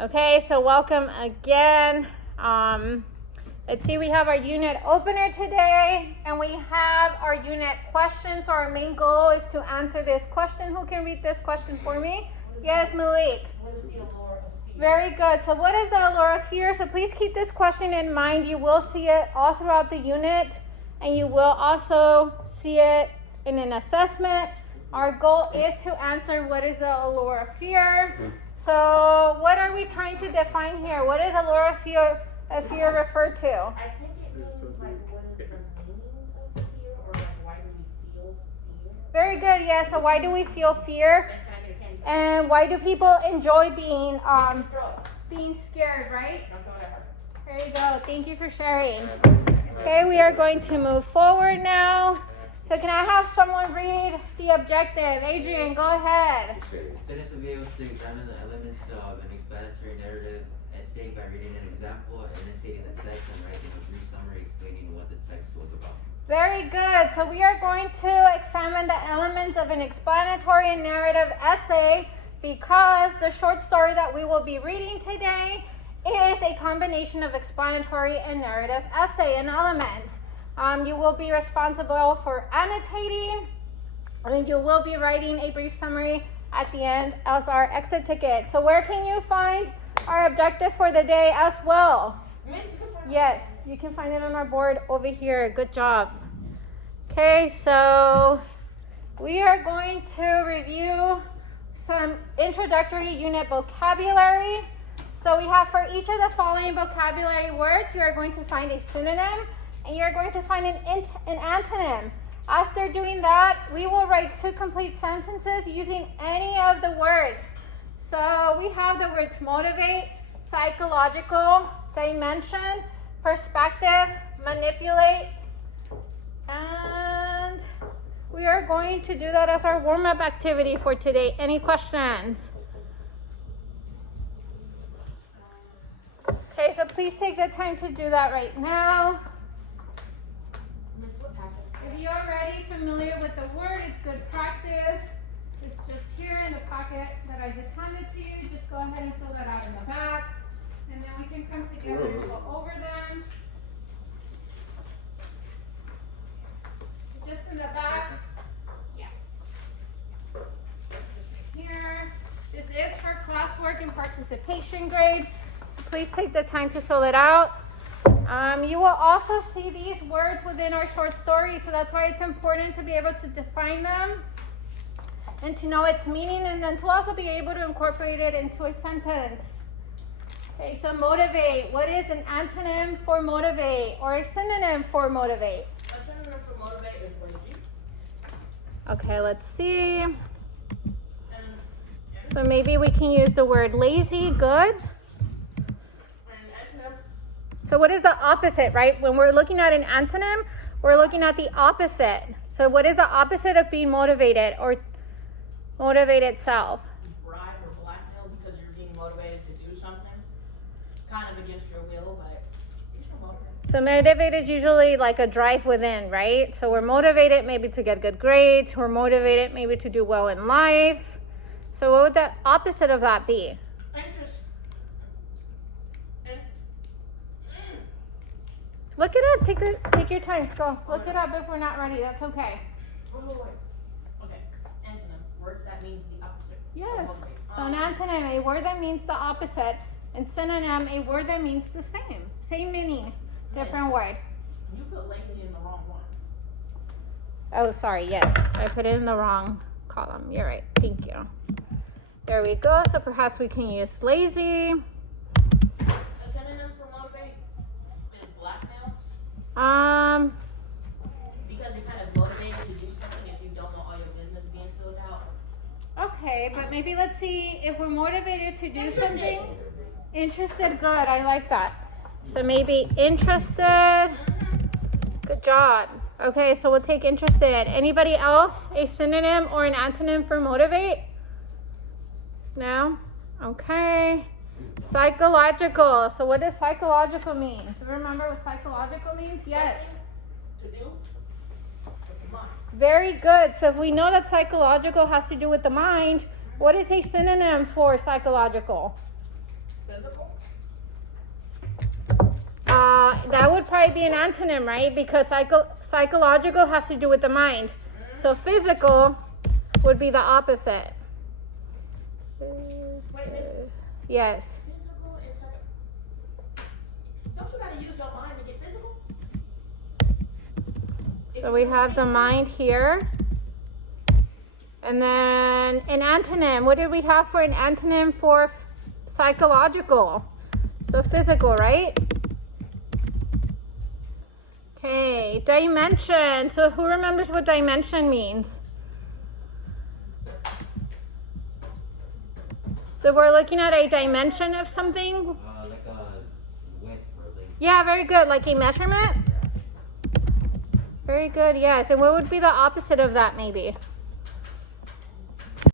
Okay, so welcome again. Let's see, we have our unit opener today, and we have our unit questions. So our main goal is to answer this question. Who can read this question for me? Yes, Malik. What is the allure of fear? Very good. So what is the allure of fear? So please keep this question in mind. You will see it all throughout the unit, and you will also see it in an assessment. Our goal is to answer what is the allure of fear. So what are we trying to define here? What is allure of fear referred to? I think it means like what is the meaning of fear, or like why do we feel fear? Very good. Yeah. So why do we feel fear? That's kind of your candy. And why do people enjoy being Being scared? Right. Don't go to her. There you go. Thank you for sharing. Okay, we are going to move forward now. So can I have someone read the objective? Adrian, go ahead. Students will be able to examine the elements of an explanatory narrative essay by reading an example, annotating the text, and writing a brief summary explaining what the text was about. Very good. So we are going to examine the elements of an explanatory and narrative essay because the short story that we will be reading today is a combination of explanatory and narrative essay and elements. You will be responsible for annotating, and you will be writing a brief summary at the end as our exit ticket. So where can you find our objective for the day as well? Yes, you can find it on our board over here. Good job. Okay, so we are going to review some introductory unit vocabulary. So we have for each of the following vocabulary words, you are going to find a synonym and you're going to find an antonym. After doing that, we will write 2 complete sentences using any of the words. So we have the words motivate, psychological, dimension, perspective, manipulate, and we are going to do that as our warm-up activity for today. Any questions? Okay, so please take the time to do that right now. If you're already familiar with the word, it's good practice. It's just here in the pocket that I just handed to you. Just go ahead and fill that out in the back. And then we can come together and go over them. Just in the back. Yeah. Just right here. This is for classwork and participation grade. So please take the time to fill it out. You will also see these words within our short story, so that's why it's important to be able to define them and to know its meaning, and then to also be able to incorporate it into a sentence. Okay, so motivate. What is an antonym for motivate or a synonym for motivate? A synonym for motivate is lazy. Okay, let's see. So maybe we can use the word lazy. Good. So what is the opposite, right? When we're looking at an antonym, we're looking at the opposite. So what is the opposite of being motivated or motivate itself? Bribe or blackmail because you're being motivated to do something. Kind of against your will, but you're still motivated. So motivated is usually like a drive within, right? So we're motivated maybe to get good grades. We're motivated maybe to do well in life. So what would the opposite of that be? Interest. Look it up. Take your time. Go. Look it up if we're not ready. That's okay. Wait. Okay. Antonym. Word that means the opposite. Yes. So an antonym, a word that means the opposite, and synonym, a word that means the same. Same meaning, different word. You put lazy in the wrong one. Oh, sorry. Yes, I put it in the wrong column. You're right. Thank you. There we go. So perhaps we can use lazy. A synonym for motivate is blackmail. Because you're kind of motivated to do something if you don't know all your business being spilled out. Okay, but maybe let's see if we're motivated to do something. Interested, good. I like that. So maybe interested. Good job. Okay, so we'll take interested. Anybody else? A synonym or an antonym for motivate? No? Okay. Psychological. So what does psychological mean? Do you remember what psychological means? Yes. To do with the mind. Very good. So if we know that psychological has to do with the mind, what is a synonym for psychological? Physical? That would probably be an antonym, right? Because psychological has to do with the mind. So physical would be the opposite. Yes. Physical and don't you gotta use your mind to get physical? So we have the mind here. And then an antonym. What did we have for an antonym for psychological? So physical, right? Okay, dimension. So who remembers what dimension means? So we're looking at a dimension of something? Like a width or length. Yeah, very good. Like a measurement? Yeah. Very good, yes. And what would be the opposite of that maybe?